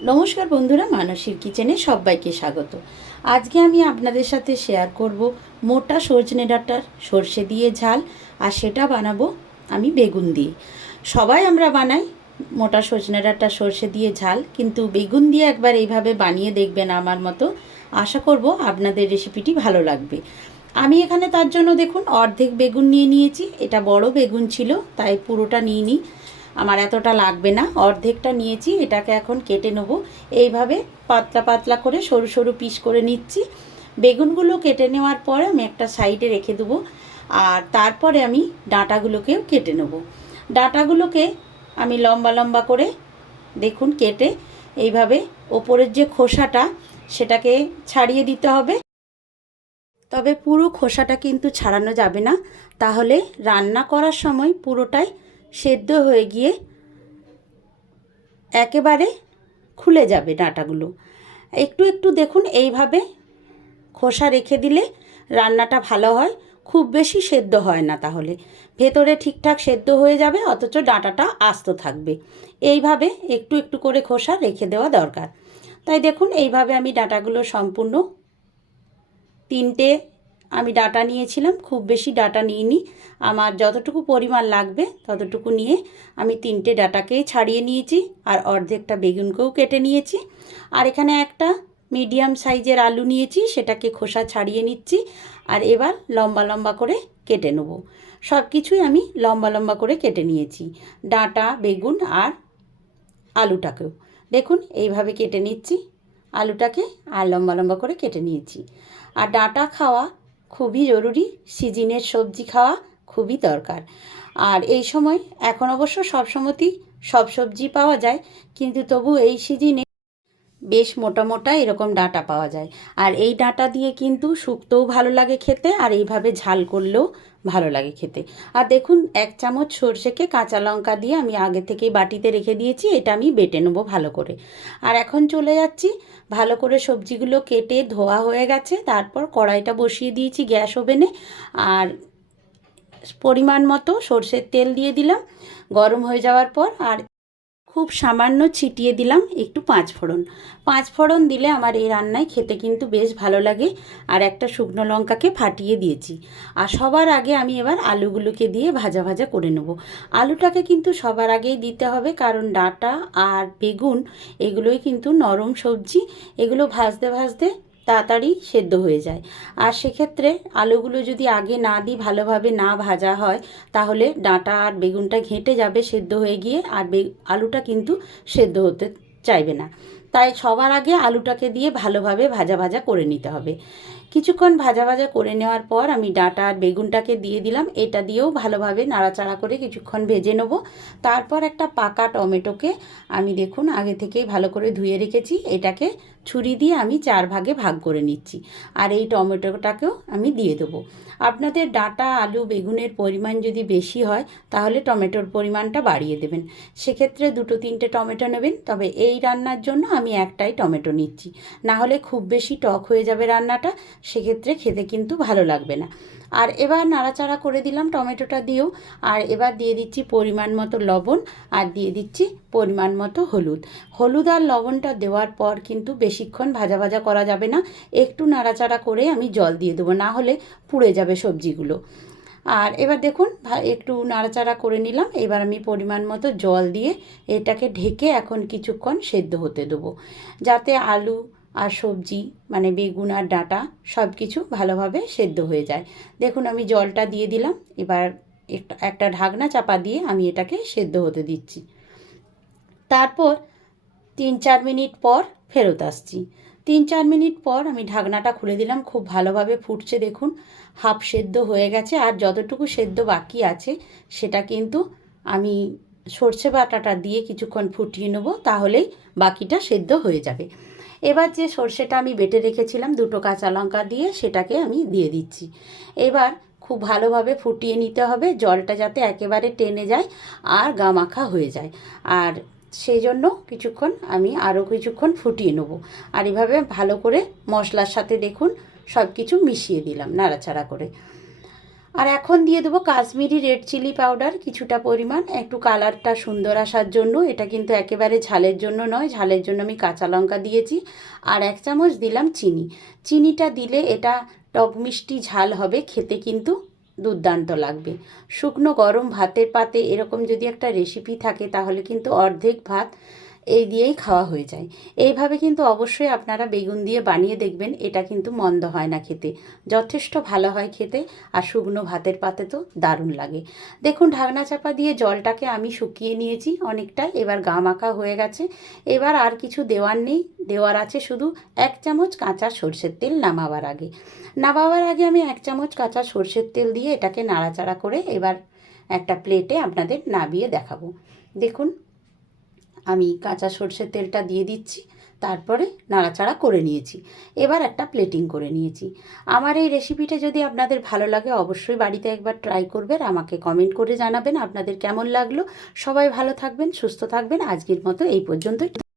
নমস্কার বন্ধুরা, মানসীর কিচেনে সবাইকে স্বাগত। আজকে আমি আপনাদের সাথে শেয়ার করব মোটা সজনে ডাঁটার সর্ষে দিয়ে ঝাল, আর সেটা বানাবো আমি বেগুন দিয়ে। সবাই আমরা বানাই মোটা সজনে ডাঁটার সর্ষে দিয়ে ঝাল, কিন্তু বেগুন দিয়ে একবার এইভাবে বানিয়ে দেখবেন আমার মতো। আশা করব আপনাদের রেসিপিটি ভালো লাগবে। আমি এখানে তার জন্য দেখুন অর্ধেক বেগুন নিয়ে নিয়েছি। এটা বড় বেগুন ছিল, তাই পুরোটা নিইনি, আমার এতটা লাগবে না, অর্ধেকটা নিয়েছি। এটাকে এখন কেটে নেব। এইভাবে পাতলা পাতলা করে সরু সরু পিস করে নিচ্ছি। বেগুনগুলো কেটে নেওয়ার পর আমি একটা সাইডে রেখে দেবো, আর তারপরে আমি ডাঁটাগুলোকেও কেটে নেব। ডাঁটাগুলোকে আমি লম্বা লম্বা করে দেখুন কেটে এইভাবে ওপরের যে খোসাটা সেটাকে ছাড়িয়ে দিতে হবে। তবে পুরো খোসাটা কিন্তু ছাড়ানো যাবে না, তাহলে রান্না করার সময় পুরোটাই সেদ্ধ হয়ে গিয়ে একেবারে খুলে যাবে ডাঁটাগুলো। একটু একটু দেখুন এইভাবে খোসা রেখে দিলে রান্নাটা ভালো হয়, খুব বেশি সেদ্ধ হয় না, তাহলে ভেতরে ঠিকঠাক সেদ্ধ হয়ে যাবে, অথচ ডাঁটাটা আস্ত থাকবে। এইভাবে একটু একটু করে খোসা রেখে দেওয়া দরকার। তাই দেখুন এইভাবে আমি ডাঁটাগুলো সম্পূর্ণ তিনটে আমি ডাঁটা নিয়েছিলাম, খুব বেশি ডাঁটা নিইনি, আমার যতটুকু পরিমাণ লাগবে ততটুকু নিয়ে আমি তিনটে ডাঁটাকেই ছাড়িয়ে নিয়েছি, আর অর্ধেকটা বেগুনকেও কেটে নিয়েছি। আর এখানে একটা মিডিয়াম সাইজের আলু নিয়েছি, সেটাকে খোসা ছাড়িয়ে নিচ্ছি। আর এবার লম্বা লম্বা করে কেটে নেব। সব কিছুই আমি লম্বা লম্বা করে কেটে নিয়েছি, ডাঁটা, বেগুন আর আলুটাকেও দেখুন এইভাবে কেটে নিচ্ছি। আলুটাকে আর লম্বা লম্বা করে কেটে নিয়েছি। আর ডাঁটা খাওয়া খুবই জরুরি, সিজনের সবজি খাওয়া খুবই দরকার। আর এই সময় এখন অবশ্য সব সময়তেই সব সবজি পাওয়া যায়, কিন্তু তবু এই সিজনে বেশ মোটা মোটা এরকম ডাঁটা পাওয়া যায়। আর এই ডাঁটা দিয়ে কিন্তু শুক্তোও ভালো লাগে খেতে, আর এইভাবে ঝাল করলেও ভালো লাগে খেতে। আর দেখুন 1 চামচ সর্ষেকে কাঁচা লঙ্কা দিয়ে আমি আগে থেকেই বাটিতে রেখে দিয়েছি, এটা আমি বেটে নেবো ভালো করে। আর এখন চলে যাচ্ছি, ভালো করে সবজিগুলো কেটে ধোয়া হয়ে গেছে, তারপর কড়াইটা বসিয়ে দিয়েছি গ্যাস ওভেনে। আর পরিমাণ মতো সর্ষের তেল দিয়ে দিলাম। গরম হয়ে যাওয়ার পর আর খুব সামান্য ছিটিয়ে দিলাম একটু 5 ফোড়ন। 5 ফোড়ন দিলে আমার এই রান্নায় খেতে কিন্তু বেশ ভালো লাগে। আর একটা শুকনো লঙ্কাকে ফাটিয়ে দিয়েছি। আর সবার আগে আমি এবার আলুগুলোকে দিয়ে ভাজা ভাজা করে নেব। আলুটাকে কিন্তু সবার আগেই দিতে হবে, কারণ ডাঁটা আর বেগুন এগুলোই কিন্তু নরম সবজি, এগুলো ভাজতে ভাজতে তাড়াতাড়ি সেদ্ধ হয়ে যায়। আর সেক্ষেত্রে আলুগুলো যদি আগে না দিই, ভালোভাবে না ভাজা হয়, তাহলে ডাঁটা আর বেগুনটা ঘেঁটে যাবে সেদ্ধ হয়ে গিয়ে, আর আলুটা কিন্তু সেদ্ধ হতে চাইবে না। তাই সবার আগে আলুটাকে দিয়ে ভালোভাবে ভাজা ভাজা করে নিতে হবে। কিছুক্ষণ ভাজা ভাজা করে নেওয়ার পর আমি ডাঁটা আর বেগুনটাকে দিয়ে দিলাম। এটা দিয়েও ভালোভাবে নাড়াচাড়া করে কিছুক্ষণ ভেজে নেব। তারপর একটা পাকা টমেটোকে আমি দেখুন আগে থেকেই ভালো করে ধুয়ে রেখেছি, এটাকে ছুরি দিয়ে আমি 4 ভাগে ভাগ করে নিচ্ছি। আর এই টমেটোটাকেও আমি দিয়ে দেবো। আপনাদের ডাঁটা, আলু, বেগুনের পরিমাণ যদি বেশি হয়, তাহলে টমেটোর পরিমাণটা বাড়িয়ে দেবেন। সেক্ষেত্রে 2-3টে টমেটো নেবেন, তবে এই রান্নার জন্য আমি একটাই টমেটো নিচ্ছি, না হলে খুব বেশি টক হয়ে যাবে রান্নাটা, সেক্ষেত্রে খেতে কিন্তু ভালো লাগবে না। আর এবার নাড়াচাড়া করে দিলাম টমেটোটা দিয়েও। আর এবার দিয়ে দিচ্ছি পরিমাণ মতো লবণ, আর দিয়ে দিচ্ছি পরিমাণ মতো হলুদ। হলুদ আর লবণটা দেওয়ার পর কিন্তু বেশিক্ষণ ভাজা ভাজা করা যাবে না, একটু নাড়াচাড়া করে আমি জল দিয়ে দেবো, না হলে পুড়ে যাবে সবজিগুলো। আর এবার দেখুন একটু নাড়াচাড়া করে নিলাম। এবার আমি পরিমাণ মতো জল দিয়ে এটাকে ঢেকে এখন কিছুক্ষণ সেদ্ধ হতে দেবো, যাতে আলু আর সবজি মানে বেগুন আর ডাঁটা সব কিছু ভালোভাবে সেদ্ধ হয়ে যায়। দেখুন আমি জলটা দিয়ে দিলাম। এবার একটা ঢাকনা চাপা দিয়ে আমি এটাকে সেদ্ধ হতে দিচ্ছি। তারপর 3-4 মিনিট পর ফেরত আসছি। 3-4 মিনিট পর আমি ঢাকনাটা খুলে দিলাম। খুব ভালোভাবে ফুটছে দেখুন, হাফ সেদ্ধ হয়ে গেছে। আর যতটুকু সেদ্ধ বাকি আছে সেটা কিন্তু আমি সর্ষে বাটাটা দিয়ে কিছুক্ষণ ফুটিয়ে নেব, তাহলেই বাকিটা সেদ্ধ হয়ে যাবে। এবার যে সর্ষেটা আমি বেটে রেখেছিলাম 2টো কাঁচা লঙ্কা দিয়ে, সেটাকে আমি দিয়ে দিচ্ছি। এবার খুব ভালোভাবে ফুটিয়ে নিতে হবে, জলটা যাতে একেবারে টেনে যায় আর গামাখা হয়ে যায়। আর সেই জন্য আমি আরও কিছুক্ষণ ফুটিয়ে নেব। আর এভাবে ভালো করে মশলার সাথে দেখুন সব কিছু মিশিয়ে দিলাম নাড়াচাড়া করে। আর এখন দিয়ে দেবো কাশ্মীরি রেড চিলি পাউডার কিছুটা পরিমাণ, একটু কালারটা সুন্দর আসার জন্য। এটা কিন্তু একেবারে ঝালের জন্য নয়, ঝালের জন্য আমি কাঁচা লঙ্কা দিয়েছি। আর 1 চামচ দিলাম চিনি। চিনিটা দিলে এটা টক মিষ্টি ঝাল হবে, খেতে কিন্তু দুর্দান্ত লাগবে। শুকনো গরম ভাতের পাতে এরকম যদি একটা রেসিপি থাকে তাহলে কিন্তু অর্ধেক ভাত এই দিয়েই খাওয়া হয়ে যায়। এইভাবে কিন্তু অবশ্যই আপনারা বেগুন দিয়ে বানিয়ে দেখবেন, এটা কিন্তু মন্দ হয় না খেতে, যথেষ্ট ভালো হয় খেতে। আর শুকনো ভাতের পাতে তো দারুণ লাগে। দেখুন ঢাকনা চাপা দিয়ে জলটাকে আমি শুকিয়ে নিয়েছি অনেকটা, এবার গা মাখা হয়ে গেছে। এবার আর কিছু দেওয়ার নেই, দেওয়ার আছে শুধু 1 চামচ কাঁচা সর্ষের তেল নামাবার আগে। নামাবার আগে আমি 1 চামচ কাঁচা সর্ষের তেল দিয়ে এটাকে নাড়াচাড়া করে এবার একটা প্লেটে আপনাদের নামিয়ে দেখাবো। দেখুন আমি কাঁচা সর্ষের তেলটা দিয়ে দিচ্ছি, তারপরে নাড়াচাড়া করে নিয়েছি। এবার একটা প্লেটিং করে নিয়েছি। আমার এই রেসিপিটা যদি আপনাদের ভালো লাগে অবশ্যই বাড়িতে একবার ট্রাই করবেন, আমাকে কমেন্ট করে জানাবেন আপনাদের কেমন লাগলো। সবাই ভালো থাকবেন, সুস্থ থাকবেন। আজকের মতো এই পর্যন্তই।